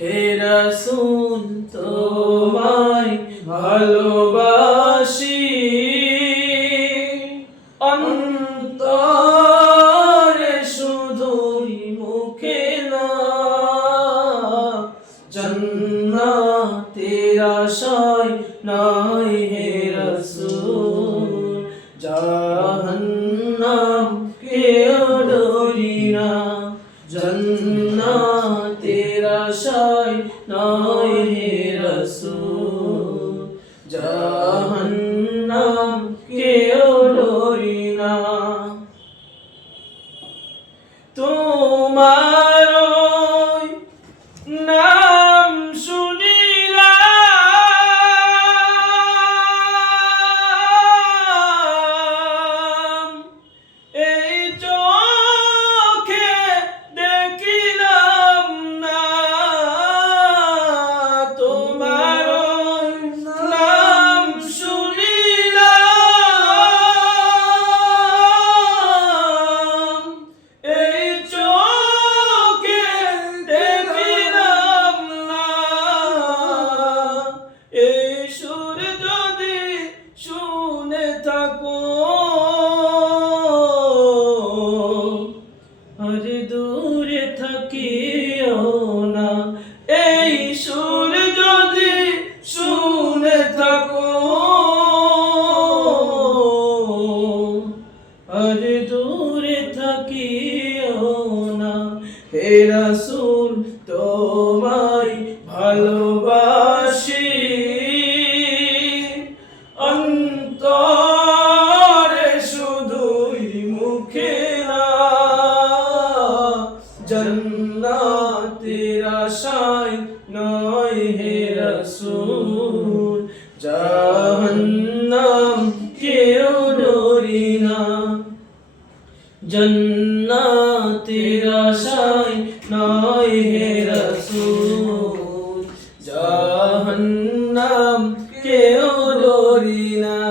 হে রাসূল তোমায় ভালোবাসি অন্তরে শুধুই মুখে না জান্নাতের আশায় নাই হে রাসূল জাহান্নাম কেউ ডরি না জান্নাতের আশায় নাই হে রাসূল জাহান্নাম কেউ ডরি না তোমার নাম শুনিলাম এই চোখে দেখিলাম না তোমার নাম শুনিলাম এই চোখে দেখিলাম না এই সুর যদি শুনে থাকো আর দূরে থাকিও না এই সুর যদি শুনে থাকো আর দূরে থাকিও না হে রাসূল তোমায় ভালোবাসি অন্তরে শুধুই মুখে না জান্নাতের আশায় নয় হে রাসূল জাহান্নাম কেউ ডরি না জান্নাতের আশায় নয় হে রাসূল জাহান্নাম কেউ ডরি না।